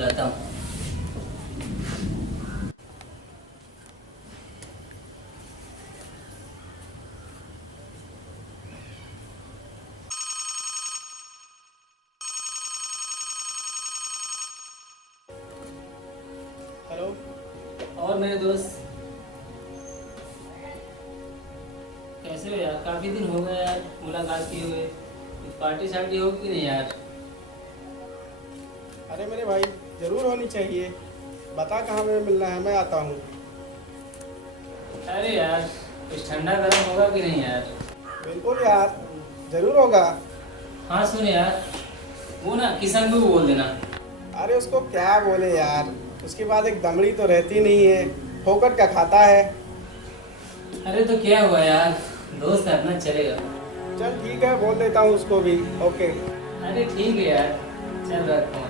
बुलाता हूँ। हेलो। और मेरे दोस्त कैसे हो यार? काफ़ी दिन हो गए यार मुलाकात किए हुए। कुछ पार्टी शार्टी होगी कि नहीं यार? अरे मेरे भाई, जरूर होनी चाहिए। बता कहाँ पे मिलना है, मैं आता हूँ। अरे यार कुछ ठंडा गर्म होगा कि नहीं यार? बिल्कुल यार, जरूर होगा। हाँ सुन यार, वो ना किशन को बोल देना। अरे उसको क्या बोले यार, उसके बाद एक दमड़ी तो रहती नहीं है, फोकट का खाता है। अरे तो क्या हुआ यार, दोस्त है अपना, चलेगा। चल ठीक है, बोल देता हूँ उसको भी। ओके। अरे ठीक है यार, चल रखता हूँ।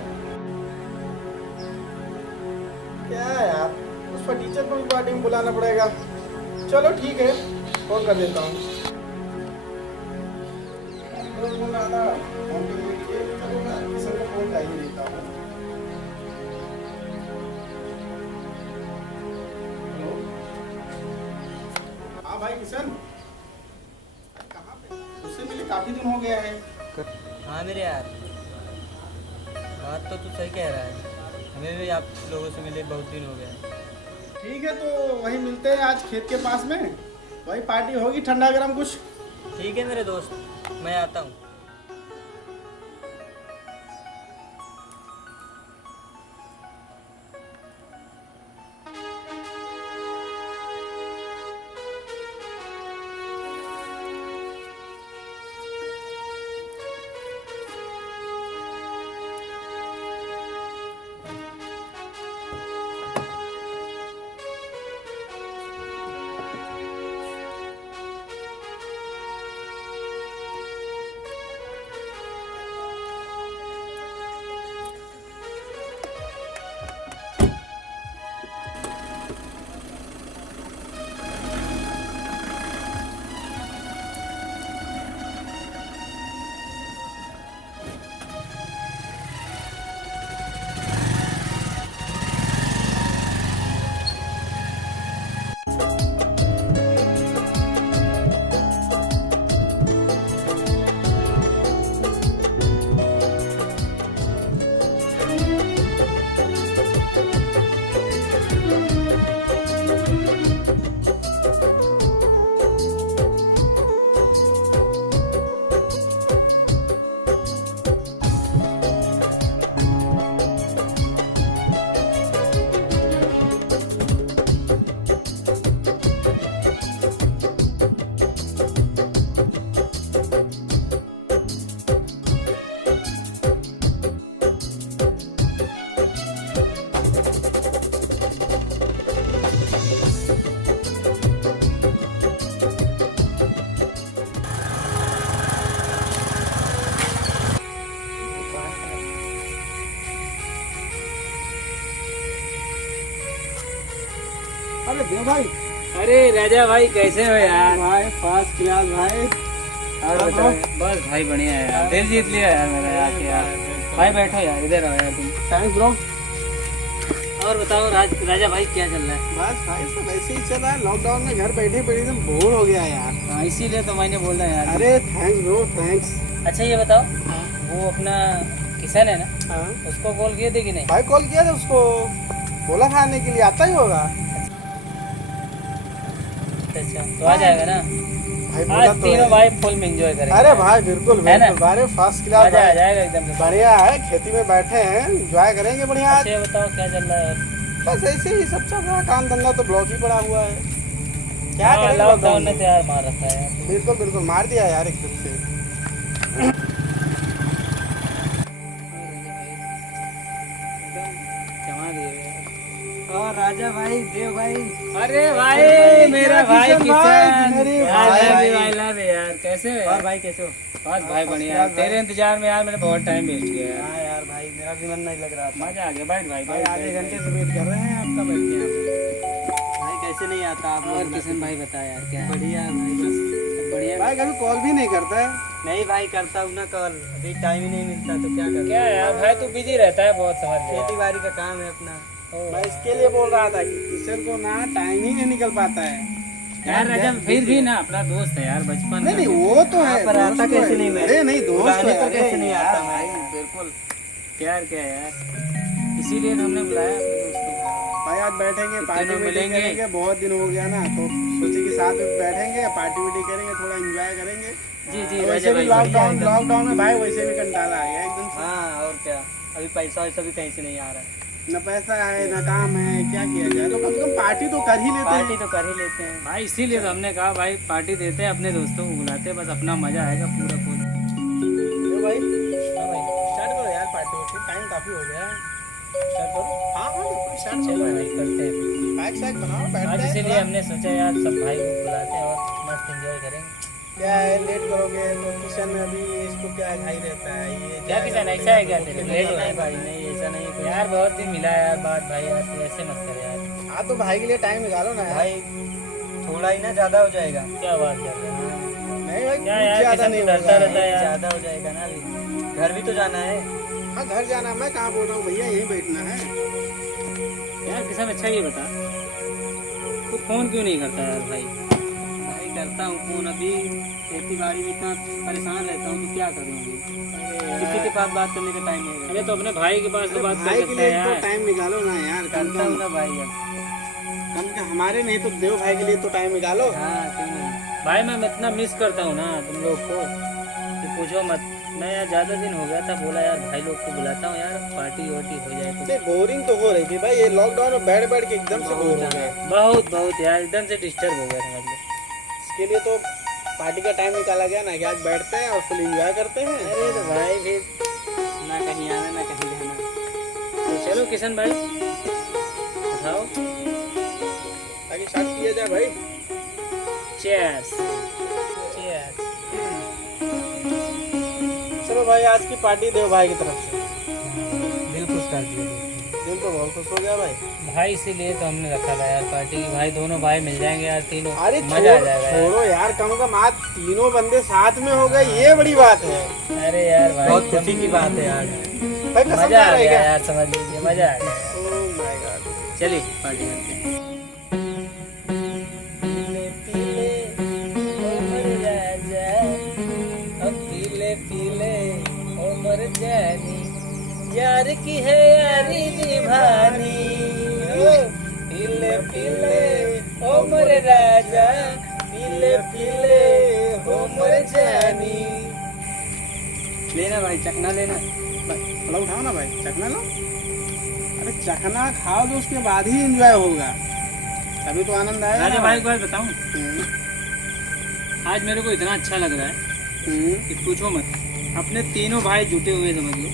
क्या है यार, उस पर टीचर को भी पार्टी में बुलाना पड़ेगा। चलो ठीक है, फोन कर देता हूँ। फोन रहा था, फोन पे मिल के, चलो मैं किसी को फोन कर ही देता हूँ। हेलो। हाँ भाई किशन, कहाँ पे? उससे मिले काफी दिन हो गया है। हाँ मेरे यार, बात तो तू सही कह रहा है। हमें भी आप लोगों से मिले बहुत दिन हो गए। ठीक है, तो वहीं मिलते हैं आज खेत के पास में। वही पार्टी होगी, ठंडा गरम कुछ। ठीक है मेरे दोस्त, मैं आता हूँ। अरे देव भाई। अरे राजा भाई कैसे हो यार? भाई फर्स्ट क्लास भाई। और बताओ। बस भाई बढ़िया है यार, दिल जीत लिया यार मेरा यार। यार भाई बैठो यार, इधर आओ यार तुम। Thanks bro. और बताओ राजा भाई क्या चल रहा है? बस भाई सब ऐसे ही चल रहा है, लॉकडाउन में घर बैठे बैठे एकदम बोर हो गया यार। हाँ इसीलिए तो मैंने बोला यार। अरे थैंक्स ब्रो, थैंक्स। अच्छा ये बताओ, वो अपना किशन है ना, हाँ उसको कॉल किए थे कि नहीं? भाई, कॉल किया था उसको, बोला था आने के लिए, आता ही होगा। अच्छा तो आ जाएगा ना? भाई बोला आज तो तीनों है। भाई फुल में एंजॉय करेंगे। अरे भाई बिल्कुल है ना? बिल्कुल, अरे फर्स्ट आ क्लास आ भाई। जाएगा एकदम से। बढ़िया है, खेती में बैठे हैं, एंजॉय करेंगे बढ़िया। अच्छा ये बताओ क्या चल रहा है? बस ऐसे ही सब चल रहा है, काम धंधा तो ब्लॉक ही पड़ा हुआ है। क्या करेंगे लॉकडाउन ने तो यार मार रखा है यार। बिल्कुल बिल्कुल, मार दिया यार एकदम से। जमा दिए यार। और राजा भाई, देव भाई। अरे भाई मेरा भाई किशन भाई, किशन मेरे यार, भाई। I love you यार। कैसे हो और यार? भाई कैसे हो? बस भाई बढ़िया यार, तेरे इंतजार में यार मैंने बहुत टाइम वेस्ट किया यार। हाँ यार भाई, मेरा भी मन नहीं लग रहा था। मजा आ गया, बैठ भाई भाई बैठ, आधे बैठ, घंटे बैठ। से वेट कर रहे हैं आपका, बैठ के यहाँ पे। भाई कैसे नहीं आता आप लोग? और किशन भाई बता यार क्या है? बढ़िया है भाई, बस सब बढ़िया? भाई कभी कॉल भी नहीं करता है। नहीं भाई करता हूँ ना कॉल, अभी टाइम ही नहीं मिलता तो क्या करूँ। क्या यार भाई तू बिजी रहता है बहुत, समझ ले खेती बाड़ी का काम है अपना। मैं इसके लिए बोल रहा था कि किशन को ना टाइम ही नहीं निकल पाता है यार रजब, फिर भी ना अपना दोस्त है यार, बचपन नहीं नहीं वो तो है, पर आता दोस्त तो कैसे है। नहीं मैं? अरे नहीं दोस्त बुलाने है, पर अरे कैसे नहीं यार आता मैं? भाई, बिल्कुल प्यार क्या है यार, इसीलिए तो हमने बुलाया अपने दोस्तों को। भाई आज बैठेंगे पार्टी लोग वार्टी मिलेंगे? करेंगे, बहुत दिन हो गया ना, तो सोचे कि साथ में बैठेंगे पार्टी वार्टी करेंगे, थोड़ा एंजॉय करेंगे। जी जी वैसे रजब भी भाई, लॉकडाउन लॉकडाउन में भाई वैसे भी कंटाला आ गया एकदम से। हाँ और क्या, अभी पैसा वैसा भी कहीं से नहीं आ रहा है। न पैसा है न काम है, क्या किया जाए, तो कम से कम पार्टी तो कर ही लेते पार्टी हैं। तो कर ही लेते हैं। भाई इसीलिए तो हमने कहा भाई पार्टी देते हैं, अपने दोस्तों को बुलाते हैं, बस अपना मजा आएगा पूरा पूरा। तो भाई हाँ भाई स्टार्ट करो यार पार्टी वार्टी, टाइम काफी हो गया है। स्टार्ट करो। हाँ हाँ बिल्कुल स्टार्ट चलो करो, भाई करते हैं। बैग शैग बनाओ, आज बैठते हैं इसीलिए थोड़ा। हमने सोचा यार सब भाई को बुलाते हैं और मस्त एंजॉय करेंगे। क्या है लेट करोगे तो किशन में अभी इसको क्या घाई रहता है, ये क्या किसान ऐसा है क्या तेरे लेट हो रहा नहीं है भाई नहीं, ऐसा नहीं है। यार, बहुत दिन मिला है यार बात भाई, यार तू ऐसे मत कर यार। हाँ तो भाई के लिए टाइम निकालो ना यार। भाई थोड़ा ही ना ज्यादा हो जाएगा। क्या बात कर रहे हैं? नहीं भाई क्या कुछ यार, ज्यादा किशन नहीं तो डरता होगा। रहता है यार। ज्यादा हो जाएगा ना, अभी घर भी तो जाना है। हाँ घर जाना, मैं कहाँ बोल रहा हूँ भैया, यहीं बैठना है। यार किसान अच्छा ये बता, तू फोन क्यों नहीं करता यार भाई? भाई करता हूँ फोन, अभी खेती बाड़ी में इतना परेशान रहता हूँ तो क्या करूँ अभी। किसी के पास बात करने का टाइम नहीं अरे रहता। तो अपने भाई के पास तो बात कर भाई के सकते लिए हैं तो यार। टाइम निकालो ना यार, कम करता हूँ कम ना भाई अब। कम हमारे नहीं तो देव भाई के लिए तो टाइम निकालो। हाँ क्यों नहीं। भाई मैं इतना मिस करता हूँ ना तुम लोग को कि पूछो मत। मैं यार ज्यादा दिन हो गया था, बोला यार भाई लोग को बुलाता हूँ यार, पार्टी वार्टी हो जाए कुछ। नहीं बोरिंग तो हो रही थी भाई, ये लॉकडाउन में बैठ बैठ के एकदम से बोर हो गए। बहुत बहुत यार एकदम से डिस्टर्ब हो गया समझ लो। इसके लिए तो पार्टी का टाइम निकाला गया ना कि आज बैठते हैं और फुल एंजॉय करते हैं। अरे तो भाई फिर ना कहीं आना ना कहीं जाना। तो चलो किशन भाई उठाओ, ताकि स्टार्ट किया जाए भाई। Cheers cheers. चलो भाई आज की पार्टी देव भाई की तरफ से, दिल खुश कर दिया। दिल तो बहुत खुश हो गया भाई। भाई इसीलिए तो हमने रखा था यार पार्टी की, भाई दोनों भाई मिल जाएंगे यार तीनों, अरे मजा आ जाएगा यार। छोड़ो यार, कम से कम आज तीनों बंदे साथ में हो गए, ये बड़ी बात है अरे यार भाई बहुत खुशी की बात है यार। भाई। कसम मजा खा आ रहे गया क्या? यार, समझ लीजिए मजा आ गया। Oh my God. चलिए पार्टी करते हैं। पीले पीले उम्र जानी, यार की है यारी निभानी। पीले पीले उम्र राजा, पीले पीले उम्र जानी। लेना भाई चखना लेना। थोड़ा उठाओ ना भाई, चखना लो। अरे चखना खाओ तो उसके बाद ही एंजॉय होगा, तभी तो आनंद आएगा राजा ना। भाई को बात बताऊं, हम्म, आज मेरे को इतना अच्छा लग रहा है हम्म। कि पूछो मत। अपने तीनों भाई जुटे हुए समझ लो,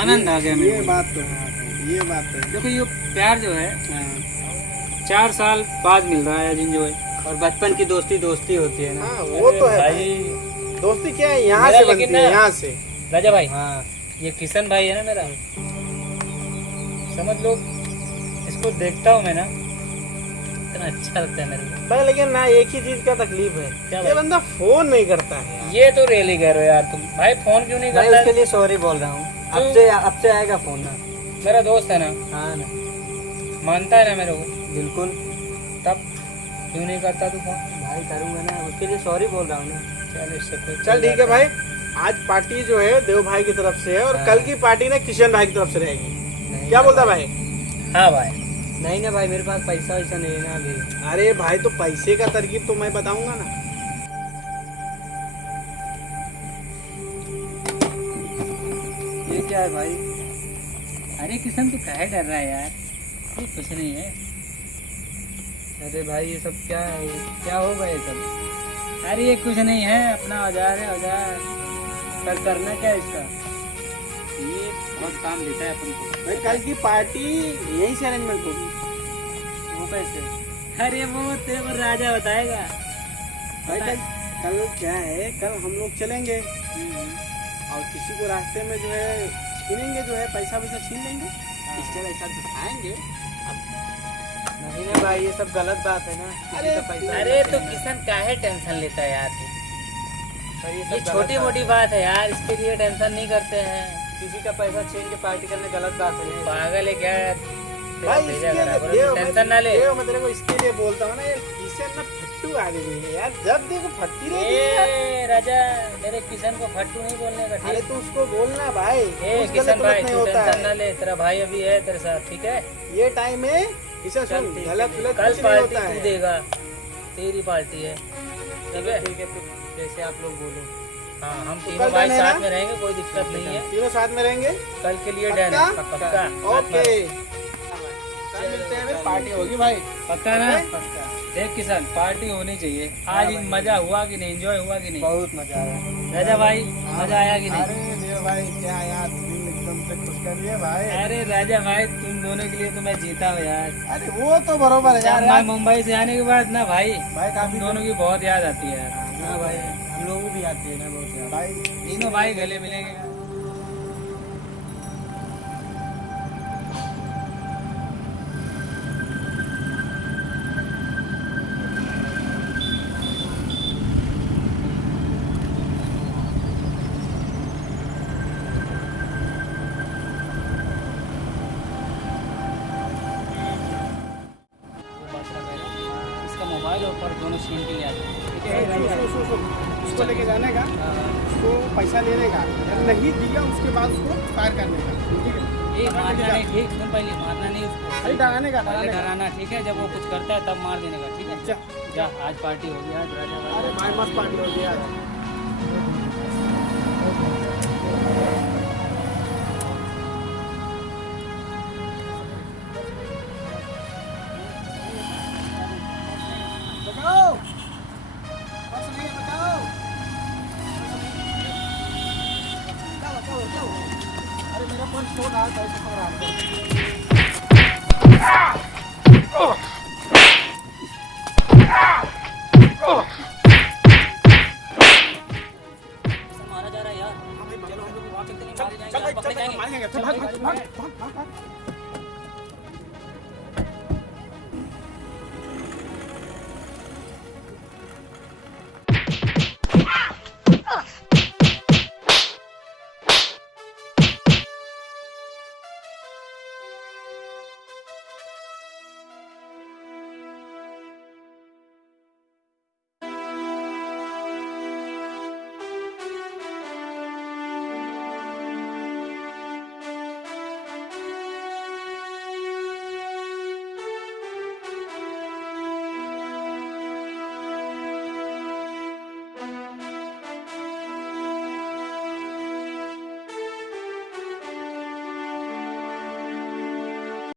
आनंद आ गया मेरे ये को। बात तो है, ये बात तो है। देखो ये प्यार जो है हाँ 4 साल बाद मिल रहा है आज एंजॉय। और बचपन की दोस्ती दोस्ती होती है ना। हाँ, वो तो है भाई। भाई दोस्ती क्या है, यहाँ मेरा से लेकिन बनती है, ना- यहाँ से। राजा भाई, हाँ ये किशन भाई है ना मेरा, समझ लो इसको देखता हूँ मैं ना, इतना अच्छा लगता है मेरे को। भाई लेकिन ना एक ही चीज का तकलीफ है, क्या ये भाई? बंदा फोन नहीं करता है यार। ये तो रियली कह रहे हो यार तुम। भाई फोन क्यों नहीं भाई करता उसके है? लिए सॉरी बोल रहा हूँ। क्यों? अब से आएगा फोन ना। मेरा दोस्त है ना, हाँ ना मानता है ना मेरे को, बिल्कुल। तब क्यों नहीं करता तू फोन? भाई करूँगा ना, उसके लिए सॉरी बोल रहा हूँ ना। चल इससे कोई चल ठीक है भाई, आज पार्टी जो है देव भाई की तरफ से है और हाँ। कल की पार्टी ना किशन भाई की तरफ से रहेगी। नहीं क्या ना बोलता भाई? हाँ भाई, नहीं ना भाई, मेरे पास पैसा वैसा नहीं है ना अभी। अरे भाई तो पैसे का तरकीब तो मैं बताऊंगा ना। ये क्या है भाई? अरे किशन तू काहे डर रहा है यार? ये कुछ नहीं है। अरे भाई ये सब क्या है, क्या होगा ये सब? अरे ये कुछ नहीं है, अपना औजार है औजार। कल करना क्या है इसका? ये बहुत काम देता है अपन को। भाई कल की पार्टी यहीं से अरेंजमेंट होगी। वो कैसे? अरे वो तेरे को राजा बताएगा। भाई कल क्या है, कल हम लोग चलेंगे और किसी को रास्ते में जो है छीनेंगे, जो है पैसा वैसा छीन लेंगे, पिस्टल ऐसा दिखाएंगे। नहीं ना भाई, ये सब गलत बात है ना। किसी अरे का पैसा अरे तो छीनना। किशन काहे टेंशन लेता है यार तू? ये ये सब छोटी गलत मोटी बात है यार, इसके लिए टेंशन नहीं करते हैं। बात है। किसी का पैसा छीन के पार्टी करने गलत बात है। पागल है क्या? तेरा भाई भेजा इसके करा, लिए बोलो टेंशन ना ले। मैं तेरे को इसके लिए बोलता हूँ ना यार, किशन ना फट्टू आदमी है यार, जब देखो फट्टी रहती है यार। ए राजा, मेरे किशन को फट्टू नहीं बोलने का, अरे ठीक? तू उसको बोलना भाई, ए कुछ किशन गलत भाई, नहीं तू होता टेंशन ना है। ले, तेरा भाई अभी है तेरे साथ, ठीक है? ये टाइम में इसे चल सुन, ठीक गलत है, गलत कल कुछ नहीं पार्टी होता तू है। देगा, तेरी पार्टी है, ठीक है? ठीक है, फिर जैसे आप लोग बोलो। हाँ, हम तो तीनों कल भाई डन है ना? साथ में रहेंगे, कोई दिक्कत नहीं है। तीनों साथ में रहेंगे, कल के लिए डन है, पक्का? पक्का साथ में ओके। रहेंगे। कल मिलते हैं, फिर पार्टी होगी भाई। पक्का ना? पक्का। देख किसान, पार्टी होनी चाहिए आज। भाई। मजा हुआ कि नहीं, एंजॉय हुआ कि नहीं? बहुत मजा आया। राजा भाई, मजा आया कि नहीं? अरे देव भाई, क्या यार, दिल एकदम से खुश कर दिया भाई। अरे राजा भाई, तुम दोनों के लिए तो मैं जीता हूँ यार। अरे वो तो बरोबर है यार, मैं मुंबई से आने के बाद ना भाई, भाई तुम काफी दोनों की बहुत याद आती है यार। हाँ भाई, हम लोगों को भी आती है ना बहुत यार। भाई तीनों भाई गले मिलेंगे। इसका मोबाइल और पर दोनों छीन के ले आते हैं, ठीक है? उसको लेके जाने का, उसको पैसा लेने का, अगर नहीं दिया उसके बाद उसको फायर करने का, ठीक है? ये मारना नहीं, ठीक? सुन पहले, मारना नहीं उसको, अरे डराने का, पहले डराने का। डराना, ठीक है? जब वो कुछ करता है तब मार देने का, ठीक है? जा। जा, आज पार्टी होगी आज राजा भाई। अरे भाई मस्त पार्टी हो गई आज। बताओ, बस नहीं है, बताओ। बताओ। अरे मेरा पर्स खो रहा है, पैसे पकड़ा दो। मारा जा रहा है यार। हाँ भाई, चलो हम लोग वहाँ चलते हैं, चल मारे जाएंगे चल भाई, यार, पकड़े चल भाई, जाएंगे। मारेंगे, चल भाग भाग भाग भाग भाग।